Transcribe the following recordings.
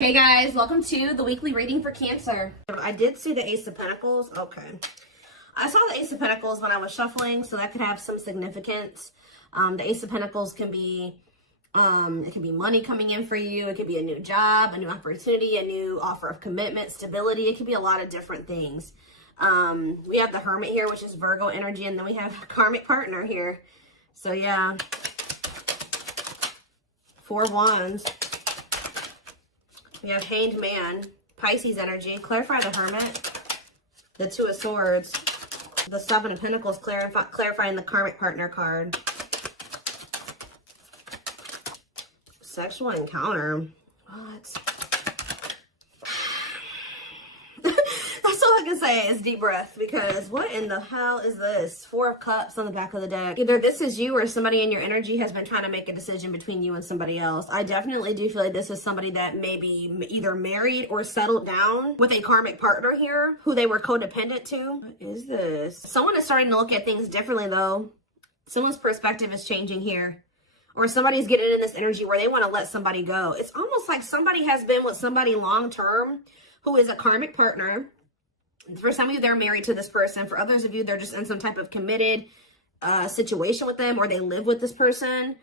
Hey guys, welcome to the weekly reading for Cancer. I did see the Ace of Pentacles. Okay. I saw the Ace of Pentacles when I was shuffling, so that could have some significance. The Ace of Pentacles can be, it can be money coming in for you. It could be a new job, a new opportunity, a new offer of commitment, stability. It could be a lot of different things. We have the Hermit here, which is Virgo energy, and then we have a karmic partner here. So yeah. 4 Wands. We have Hanged Man, Pisces energy, clarify the Hermit, the 2 of Swords, the 7 of Pentacles, clarifying the karmic partner card. Sexual encounter. What? That's all I can say is deep breath, because what in the hell is this? 4 of Cups on the back of the deck. Either this is you or somebody in your energy has been trying to make a decision between you and somebody else. I definitely do feel like this is somebody that may be either married or settled down with a karmic partner here who they were codependent to. What is this? Someone is starting to look at things differently though. Someone's perspective is changing here. Or somebody's getting in this energy where they want to let somebody go. It's almost like somebody has been with somebody long term who is a karmic partner. For some of you, they're married to this person. For others of you, they're just in some type of committed situation with them, or they live with this person.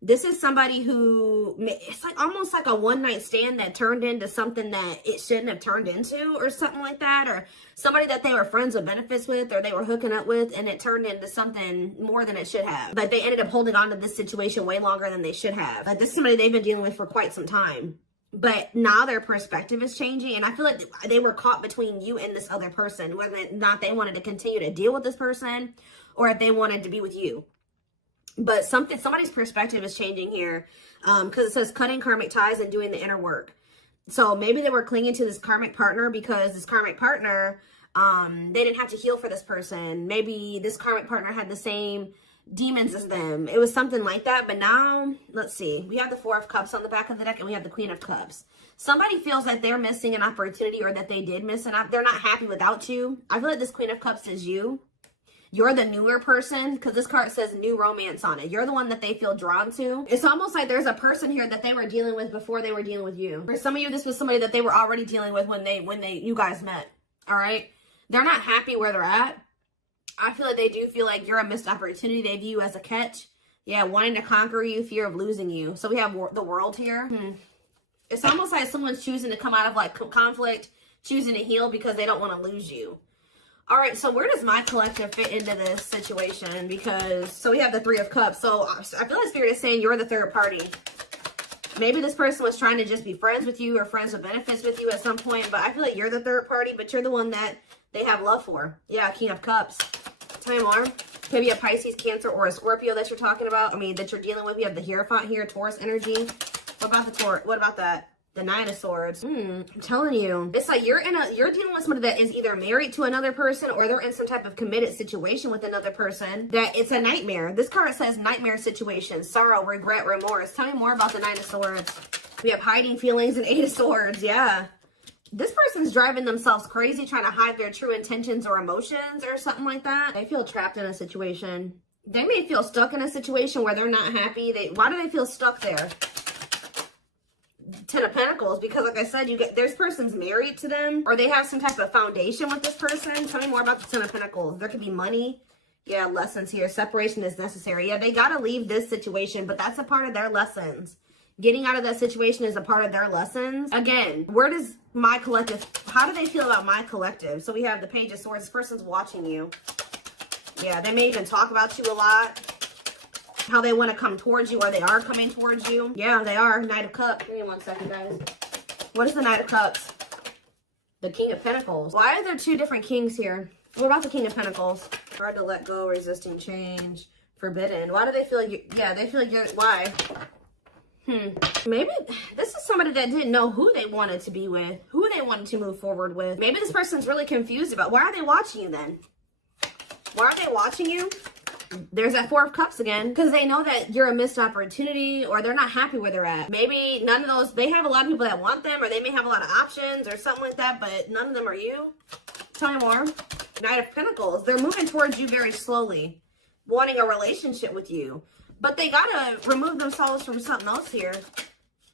This is somebody who, it's like almost like a one-night stand that turned into something that it shouldn't have turned into, or something like that. Or somebody that they were friends with benefits with, or they were hooking up with, and it turned into something more than it should have. Like they ended up holding on to this situation way longer than they should have. Like this is somebody they've been dealing with for quite some time. But now their perspective is changing, and I feel like they were caught between you and this other person, whether or not they wanted to continue to deal with this person or if they wanted to be with you. But somebody's perspective is changing here, because it says cutting karmic ties and doing the inner work. So maybe they were clinging to this karmic partner because this karmic partner, they didn't have to heal for this person. Maybe this karmic partner had the same demons as them. It was something like that. But now, let's see. We have the 4 of Cups on the back of the deck, and we have the Queen of Cups. Somebody feels like they're missing an opportunity, or that they did miss an opportunity. They're not happy without you. I feel like this Queen of Cups is you. You're the newer person, because this card says new romance on it. You're the one that they feel drawn to. It's almost like there's a person here that they were dealing with before they were dealing with you. For some of you, this was somebody that they were already dealing with when you guys met. All right? They're not happy where they're at. I feel like they do feel like you're a missed opportunity. They view you as a catch. Yeah, wanting to conquer you, fear of losing you. So we have the World here. It's almost like someone's choosing to come out of like conflict, choosing to heal because they don't want to lose you. All right, so where does my collective fit into this situation? So we have the 3 of Cups. So I feel like Spirit is saying you're the third party. Maybe this person was trying to just be friends with you or friends with benefits with you at some point, but I feel like you're the third party, but you're the one that they have love for. Yeah, King of Cups. Tell me more. Maybe a Pisces, Cancer, or a Scorpio that you're talking about. I mean, that you're dealing with. We have the Hierophant here, Taurus energy. What about the Taurus? What about that? The 9 of Swords. I'm telling you, it's like you're dealing with somebody that is either married to another person, or they're in some type of committed situation with another person. That it's a nightmare. This card says nightmare situation, sorrow, regret, remorse. Tell me more about the 9 of Swords. We have hiding feelings and 8 of Swords. Yeah. This person's driving themselves crazy, trying to hide their true intentions or emotions or something like that. They feel trapped in a situation. They may feel stuck in a situation where they're not happy. Why do they feel stuck there? 10 of Pentacles, because like I said, this person's married to them, or they have some type of foundation with this person. Tell me more about the 10 of Pentacles. There could be money. Yeah, lessons here. Separation is necessary. Yeah, they got to leave this situation, but that's a part of their lessons. Getting out of that situation is a part of their lessons. Again, where does my collective, how do they feel about my collective? So we have the Page of Swords. This person's watching you. Yeah, they may even talk about you a lot. How they want to come towards you, or they are coming towards you. Yeah, they are. Knight of Cups. Give me 1 second, guys. What is the Knight of Cups? The King of Pentacles. Why are there 2 different kings here? What about the King of Pentacles? Hard to let go, resisting change, forbidden. Why do they feel like they feel like you're, why? Maybe this is somebody that didn't know who they wanted to be with, who they wanted to move forward with. Maybe this person's really confused about, why are they watching you then? Why are they watching you? There's that 4 of Cups again, because they know that you're a missed opportunity, or they're not happy where they're at. Maybe none of those, they have a lot of people that want them, or they may have a lot of options or something like that, but none of them are you. Tell me more. Knight of Pentacles. They're moving towards you very slowly, wanting a relationship with you. But they gotta remove themselves from something else here.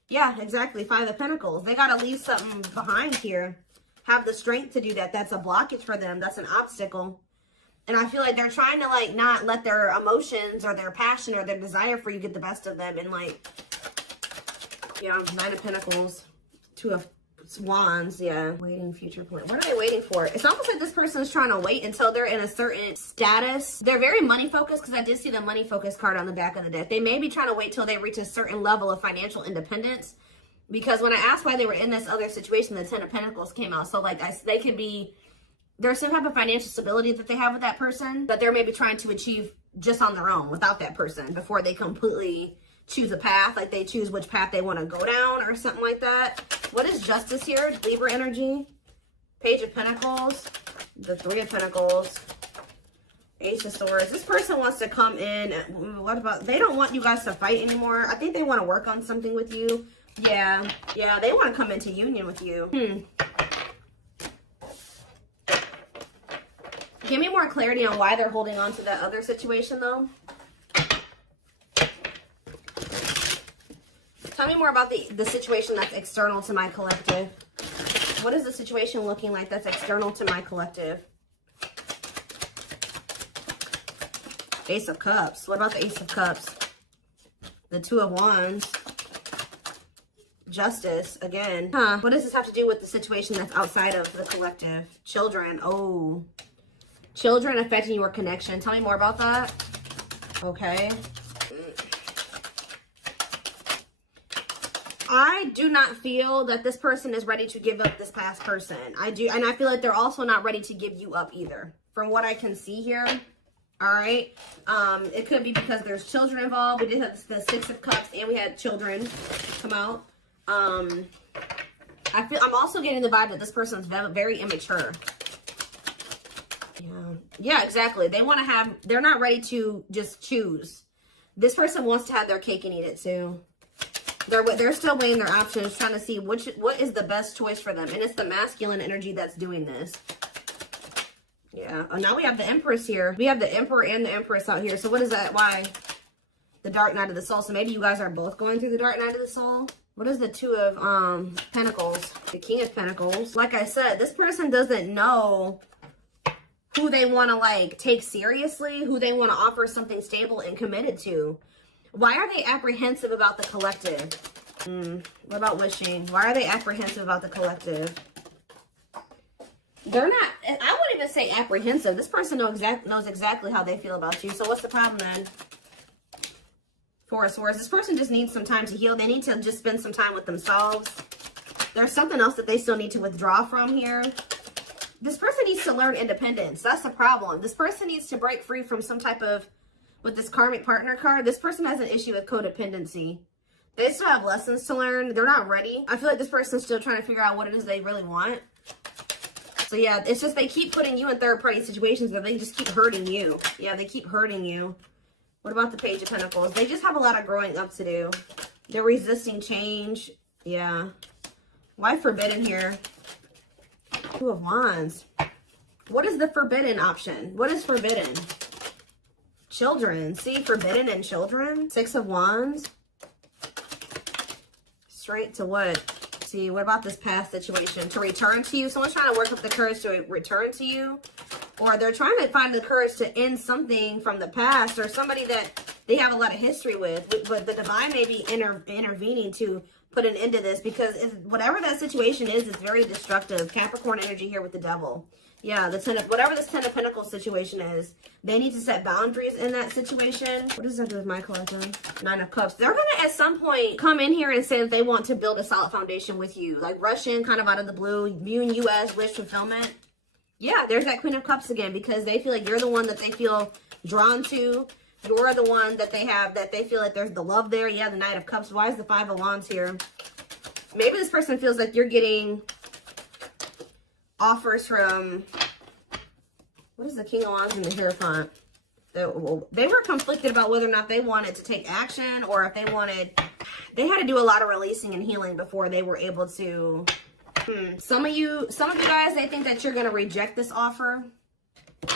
Yeah, exactly. Five of Pentacles. They got to leave something behind here. Have the strength to do that. That's a blockage for them. That's an obstacle. And I feel like they're trying to, like, not let their emotions or their passion or their desire for you get the best of them. And, like, yeah, Nine of Pentacles, Two of Wands, yeah. Waiting future point. What are they waiting for? It's almost like this person is trying to wait until they're in a certain status. They're very money focused, because I did see the money focused card on the back of the deck. They may be trying to wait till they reach a certain level of financial independence. Because when I asked why they were in this other situation, the Ten of Pentacles came out. So, like, they could be, there's some type of financial stability that they have with that person that they're maybe trying to achieve just on their own without that person before they completely choose a path. Like, they choose which path they want to go down or something like that. What is Justice here? Libra energy. Page of Pentacles. The Three of Pentacles. Ace of Swords. This person wants to come in. What about, they don't want you guys to fight anymore. I think they want to work on something with you. Yeah, they want to come into union with you. Give me more clarity on why they're holding on to that other situation, though. Tell me more about the situation that's external to my collective. What is the situation looking like that's external to my collective? Ace of Cups. What about the Ace of Cups? The Two of Wands. Justice again. What does this have to do with the situation that's outside of the collective? Children. Oh, children affecting your connection. Tell me more about that. Okay. I do not feel that this person is ready to give up this past person. I do, and I feel like they're also not ready to give you up either, from what I can see here. All right. It could be because there's children involved. We did have the Six of Cups, and we had children come out. I'm also getting the vibe that this person's very immature. Yeah, exactly. They want to have, they're not ready to just choose. This person wants to have their cake and eat it too. They're still weighing their options, trying to see what is the best choice for them. And it's the masculine energy that's doing this. Yeah. Oh, now we have the Empress here. We have the Emperor and the Empress out here. So what is that? Why? The Dark Night of the Soul. So maybe you guys are both going through the Dark Night of the Soul. What is the Two of Pentacles? The King of Pentacles. Like I said, this person doesn't know who they want to, like, take seriously, who they want to offer something stable and committed to. Why are they apprehensive about the collective? What about wishing? Why are they apprehensive about the collective? They're not, I wouldn't even say apprehensive. This person knows exactly how they feel about you. So what's the problem then? Four of Swords. This person just needs some time to heal. They need to just spend some time with themselves. There's something else that they still need to withdraw from here. This person needs to learn independence. That's the problem. This person needs to break free from some type of, with this karmic partner card, this person has an issue with codependency. They still have lessons to learn. They're not ready. I feel like this person's still trying to figure out what it is they really want. So yeah, it's just they keep putting you in third party situations where they just keep hurting you. Yeah, they keep hurting you. What about the Page of Pentacles? They just have a lot of growing up to do. They're resisting change. Yeah. Why forbidden here? Two of Wands. What is the forbidden option? What is forbidden? Children. See, forbidden and children. Six of Wands. Straight to what? See, what about this past situation? To return to you. Someone's trying to work up the courage to return to you. Or they're trying to find the courage to end something from the past. Or somebody that they have a lot of history with. But the divine may be intervening to put an end to this. Because whatever that situation is, it's very destructive. Capricorn energy here with the Devil. Yeah, whatever this Ten of Pentacles situation is, they need to set boundaries in that situation. What does that do with my collective? Nine of Cups. They're going to, at some point, come in here and say that they want to build a solid foundation with you. Like, rush in kind of out of the blue, viewing you as wish fulfillment. Yeah, there's that Queen of Cups again, because they feel like you're the one that they feel drawn to. You're the one that they have, that they feel like there's the love there. Yeah, the Knight of Cups. Why is the Five of Wands here? Maybe this person feels like you're getting offers from, what is the King of Wands and the Hierophant? They were conflicted about whether or not they wanted to take action, or if they had to do a lot of releasing and healing before they were able to. Some of you guys, they think that you're going to reject this offer.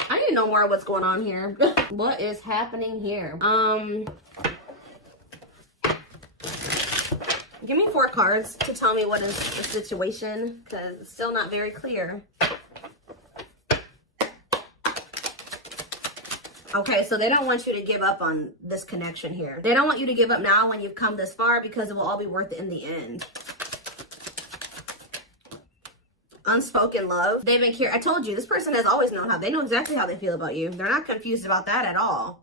I need to know more of what's going on here. What is happening here? Give me 4 cards to tell me what is the situation, because it's still not very clear. Okay, so they don't want you to give up on this connection here. They don't want you to give up now when you've come this far, because it will all be worth it in the end. Unspoken love. They've been I told you, this person has always known they know exactly how they feel about you. They're not confused about that at all.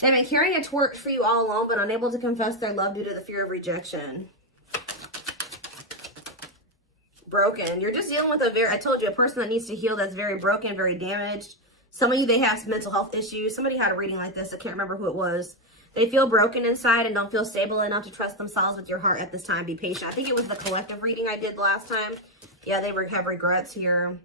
They've been carrying a torch for you all along, but unable to confess their love due to the fear of rejection. Broken. You're just dealing with I told you, a person that needs to heal, that's very broken, very damaged. Some of you, they have some mental health issues. Somebody had a reading like this. I can't remember who it was. They feel broken inside and don't feel stable enough to trust themselves with your heart at this time. Be patient. I think it was the collective reading I did last time. Yeah, they have regrets here.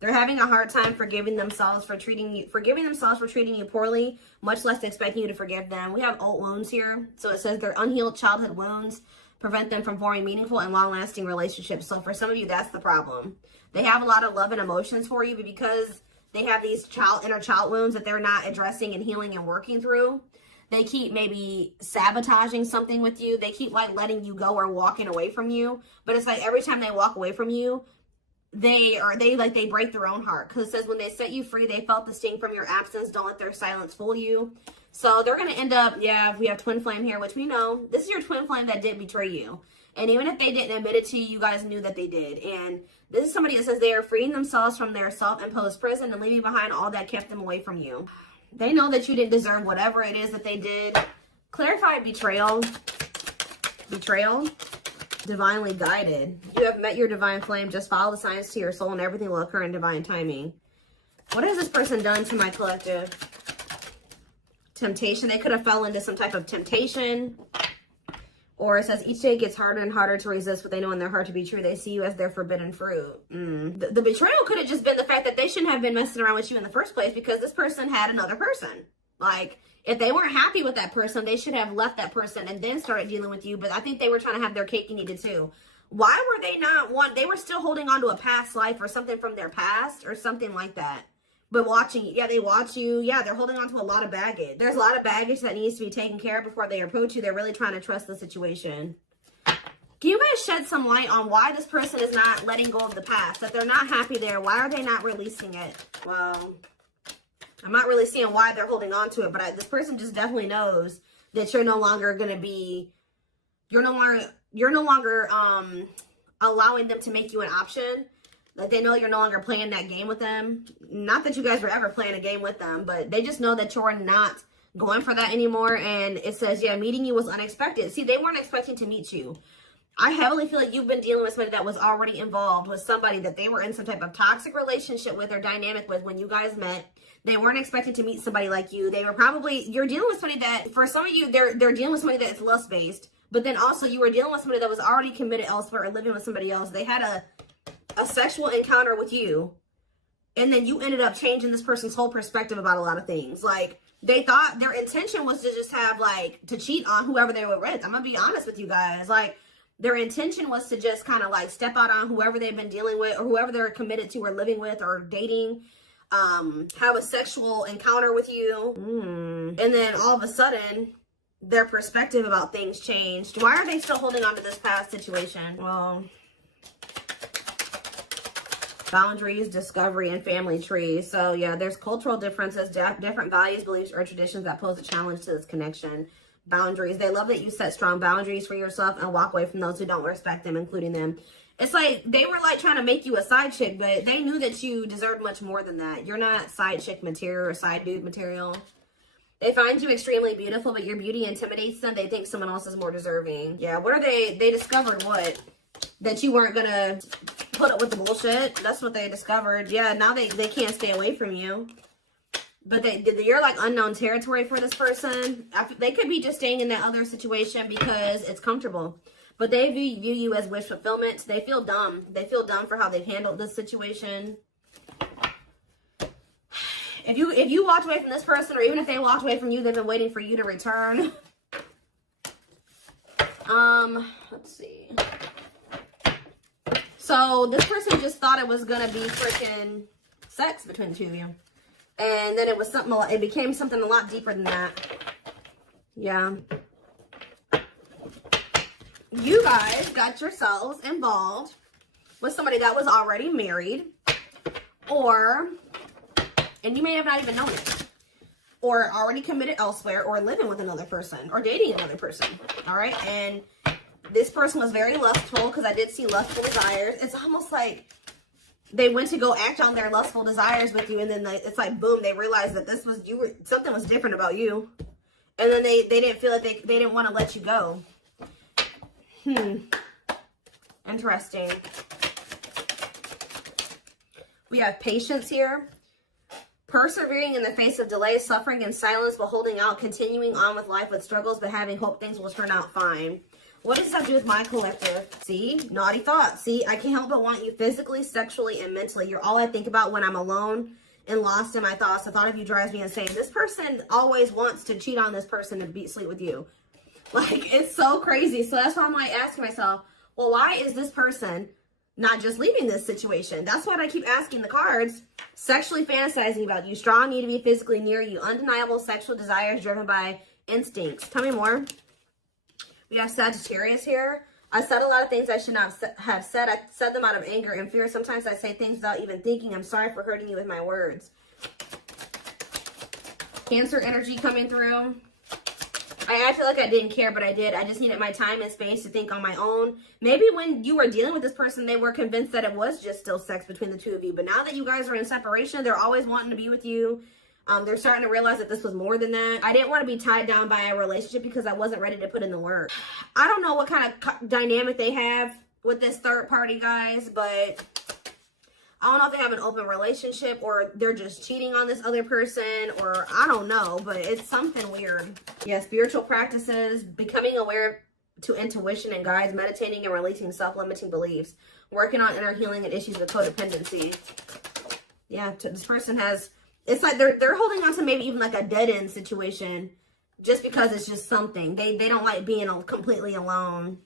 They're having a hard time forgiving themselves for treating you poorly, much less expecting you to forgive them. We have old wounds here. So it says their unhealed childhood wounds prevent them from forming meaningful and long-lasting relationships. So for some of you, that's the problem. They have a lot of love and emotions for you, but because they have these inner child wounds that they're not addressing and healing and working through, they keep maybe sabotaging something with you. They keep like letting you go or walking away from you. But it's like every time they walk away from you, they break their own heart. Because it says when they set you free, they felt the sting from your absence. Don't let their silence fool you. So they're going to end up, yeah, we have twin flame here, which we know. This is your twin flame that did betray you. And even if they didn't admit it to you, you guys knew that they did. And this is somebody that says they are freeing themselves from their self-imposed prison and leaving behind all that kept them away from you. They know that you didn't deserve whatever it is that they did. Clarify betrayal. Betrayal. Divinely guided. You have met your divine flame. Just follow the signs to your soul and everything will occur in divine timing. What has this person done to my collective? Temptation. They could have fell into some type of temptation. Or it says, each day gets harder and harder to resist what they know in their heart to be true. They see you as their forbidden fruit. The betrayal could have just been the fact that they shouldn't have been messing around with you in the first place, because this person had another person. Like, if they weren't happy with that person, they should have left that person and then started dealing with you. But I think they were trying to have their cake and eat it too. Why were they not they were still holding on to a past life or something from their past or something like that. But watching, yeah, they watch you. Yeah, they're holding on to a lot of baggage. There's a lot of baggage that needs to be taken care of before they approach you. They're really trying to trust the situation. Can you guys shed some light on why this person is not letting go of the past? That they're not happy there. Why are they not releasing it? Well, I'm not really seeing why they're holding on to it. But this person just definitely knows that you're no longer going to be... You're no longer allowing them to make you an option. Like, they know you're no longer playing that game with them. Not that you guys were ever playing a game with them, but they just know that you're not going for that anymore. And it says, yeah, meeting you was unexpected. See, they weren't expecting to meet you. I heavily feel like you've been dealing with somebody that was already involved with somebody that they were in some type of toxic relationship with or dynamic with when you guys met. They weren't expecting to meet somebody like you. They were probably, you're dealing with somebody that, for some of you, they're dealing with somebody that's lust-based. But then also you were dealing with somebody that was already committed elsewhere or living with somebody else. They had a sexual encounter with you, and then you ended up changing this person's whole perspective about a lot of things. Like, they thought their intention was to just have, like, to cheat on whoever they were with. I'm gonna be honest with you guys. Like, their intention was to just kind of like step out on whoever they've been dealing with or whoever they're committed to or living with or dating, have a sexual encounter with you, and then all of a sudden their perspective about things changed. Why are they still holding on to this past situation? Well, boundaries, discovery, and family trees. So yeah, there's cultural differences, different values, beliefs, or traditions that pose a challenge to this connection. Boundaries. They love that you set strong boundaries for yourself and walk away from those who don't respect them, including them. It's like they were like trying to make you a side chick, but they knew that you deserved much more than that. You're not side chick material or side dude material. They find you extremely beautiful, but your beauty intimidates them. They think someone else is more deserving. Yeah, what are they? They discovered what? That you weren't going to put up with the bullshit. That's what they discovered. Yeah, now they can't stay away from you. But you're like unknown territory for this person. They could be just staying in that other situation because it's comfortable. But they view you as wish fulfillment. They feel dumb. They feel dumb for how they've handled this situation. If you walked away from this person, or even if they walked away from you, they've been waiting for you to return. Let's see. So this person just thought it was gonna be freaking sex between the two of you, and then it was something. It became something a lot deeper than that. Yeah. you guys got yourselves involved with somebody that was already married, and you may have not even known it, or already committed elsewhere, or living with another person, or dating another person, all right? And this person was very lustful, because I did see lustful desires. It's almost like they went to go act on their lustful desires with you, and then it's like, boom, they realized that something was different about you. And then they didn't feel like they didn't want to let you go. Interesting. We have patience here. Persevering in the face of delay, suffering in silence, but holding out, continuing on with life with struggles, but having hope things will turn out fine. What does that have to do with my collective? See? Naughty thoughts. See? I can't help but want you physically, sexually, and mentally. You're all I think about when I'm alone and lost in my thoughts. The thought of you drives me insane. This person always wants to cheat on this person and sleep with you. Like, it's so crazy. So that's why I'm like asking myself, well, why is this person not just leaving this situation? That's what I keep asking the cards. Sexually fantasizing about you. Strong need to be physically near you. Undeniable sexual desires driven by instincts. Tell me more. We have Sagittarius here. I said a lot of things I should not have said. I said them out of anger and fear. Sometimes I say things without even thinking. I'm sorry for hurting you with my words. Cancer energy coming through. I feel like I didn't care, but I did. I just needed my time and space to think on my own. Maybe when you were dealing with this person, they were convinced that it was just still sex between the two of you. But now that you guys are in separation, they're always wanting to be with you. They're starting to realize that this was more than that. I didn't want to be tied down by a relationship because I wasn't ready to put in the work. I don't know what kind of dynamic they have with this third party, guys, but I don't know if they have an open relationship or they're just cheating on this other person, or I don't know, but it's something weird. Yeah, spiritual practices, becoming aware to intuition and guides, meditating and releasing self-limiting beliefs, working on inner healing and issues with codependency. Yeah, this person has... It's like they're holding on to maybe even like a dead-end situation just because it's just something. They don't like being completely alone.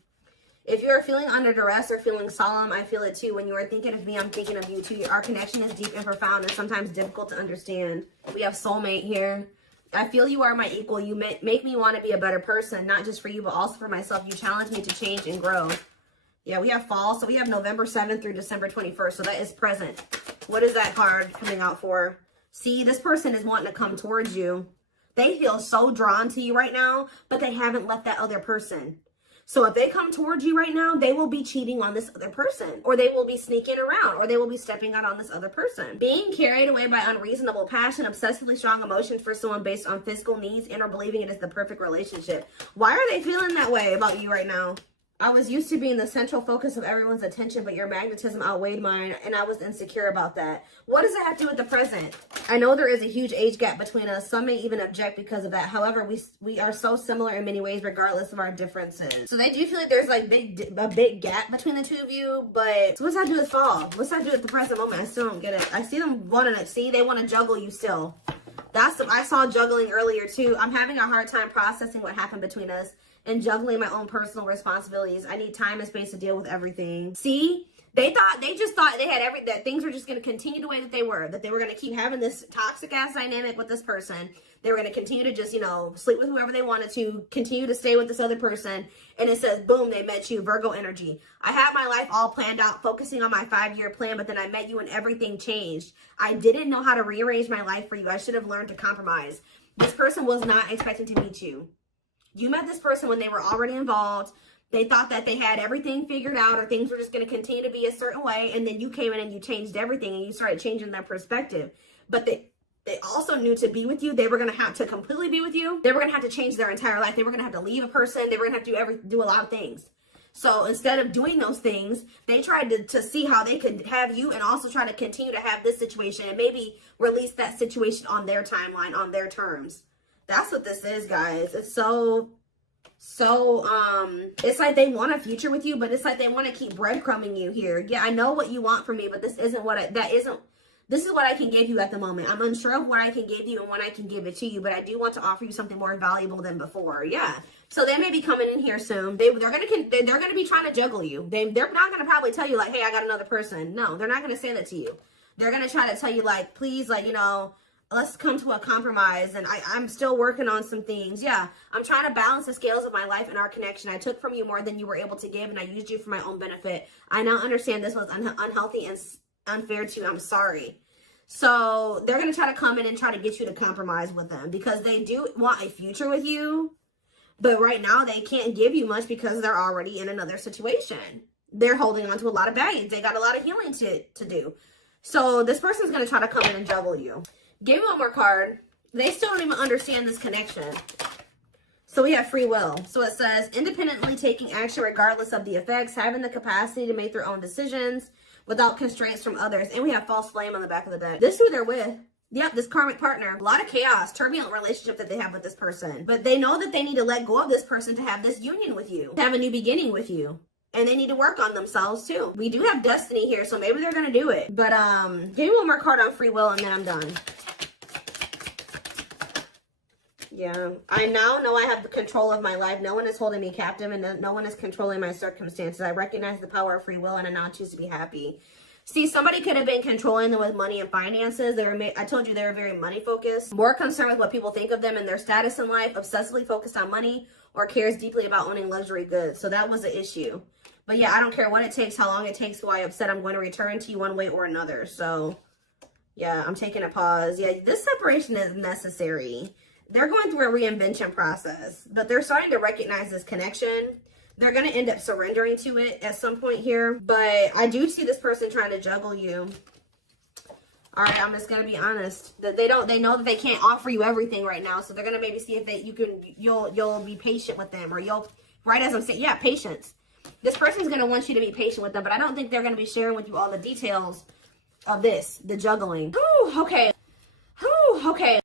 If you're feeling under duress or feeling solemn, I feel it too. When you are thinking of me, I'm thinking of you too. Our connection is deep and profound and sometimes difficult to understand. We have soulmate here. I feel you are my equal. You make me want to be a better person, not just for you, but also for myself. You challenge me to change and grow. Yeah, we have fall. So we have November 7th through December 21st. So that is present. What is that card coming out for? See, this person is wanting to come towards you. They feel so drawn to you right now, but they haven't left that other person. So if they come towards you right now, they will be cheating on this other person, or they will be sneaking around, or they will be stepping out on this other person. Being carried away by unreasonable passion, obsessively strong emotion for someone based on physical needs, and or believing it is the perfect relationship. Why are they feeling that way about you right now? I was used to being the central focus of everyone's attention, but your magnetism outweighed mine, and I was insecure about that. What does it have to do with the present? I know there is a huge age gap between us. Some may even object because of that. However, we are so similar in many ways, regardless of our differences. So they do feel like there's like a big gap between the two of you, but so what's that do with fall? What's that do with the present moment? I still don't get it. I see them wanting to, see, they want to juggle you still. I saw juggling earlier too. I'm having a hard time processing what happened between us and juggling my own personal responsibilities. I need time and space to deal with everything. See, they just thought they had that things were just going to continue the way that they were going to keep having this toxic ass dynamic with this person. They were going to continue to just, sleep with whoever they wanted to, continue to stay with this other person. And it says, boom, they met you, Virgo energy. I had my life all planned out, focusing on my 5-year plan, but then I met you and everything changed. I didn't know how to rearrange my life for you. I should have learned to compromise. This person was not expecting to meet you. You met this person when they were already involved. They thought that they had everything figured out, or things were just going to continue to be a certain way. And then you came in and you changed everything, and you started changing their perspective. But they also knew to be with you, they were going to have to completely be with you. They were going to have to change their entire life. They were going to have to leave a person. They were going to have to do a lot of things. So instead of doing those things, they tried to see how they could have you and also try to continue to have this situation and maybe release that situation on their timeline, on their terms. That's what this is, guys. It's so it's like they want a future with you, but it's like they want to keep breadcrumbing you here. Yeah, I know what you want from me, but this isn't this is what I can give you at the moment. I'm unsure of what I can give you and when I can give it to you, but I do want to offer you something more valuable than before. Yeah. So they may be coming in here soon. They're gonna be trying to juggle you. They're not gonna probably tell you like, hey, I got another person. No, they're not gonna say that to you. They're gonna try to tell you like, please, like, let's come to a compromise. And I'm still working on some things. Yeah, I'm trying to balance the scales of my life and our connection. I took from you more than you were able to give, and I used you for my own benefit. I now understand this was unhealthy and unfair to you. I'm sorry. So they're going to try to come in and try to get you to compromise with them because they do want a future with you. But right now they can't give you much because they're already in another situation. They're holding on to a lot of baggage. They got a lot of healing to do. So this person's going to try to come in and juggle you. Give me one more card. They still don't even understand this connection. So we have free will. So it says independently taking action regardless of the effects, having the capacity to make their own decisions without constraints from others. And we have false flame on the back of the deck. This is who they're with. Yep, this karmic partner. A lot of chaos, turbulent relationship that they have with this person. But they know that they need to let go of this person to have this union with you, to have a new beginning with you. And they need to work on themselves too. We do have destiny here, so maybe they're going to do it. But give me one more card on free will and then I'm done. Yeah, I now know I have the control of my life. No one is holding me captive and no one is controlling my circumstances. I recognize the power of free will and I now choose to be happy. See, somebody could have been controlling them with money and finances. I told you they were very money focused, more concerned with what people think of them and their status in life, obsessively focused on money, or cares deeply about owning luxury goods. So that was the issue. But yeah, I don't care what it takes, how long it takes, who I upset, I'm going to return to you one way or another. So yeah, I'm taking a pause. Yeah, this separation is necessary. They're going through a reinvention process, but they're starting to recognize this connection. They're going to end up surrendering to it at some point here. But I do see this person trying to juggle you. All right, I'm just going to be honest. That they know that they can't offer you everything right now. So they're going to maybe see if you'll be patient with them, or right as I'm saying, yeah, patience. This person's going to want you to be patient with them, but I don't think they're going to be sharing with you all the details of this, the juggling. Ooh, okay. Ooh, okay.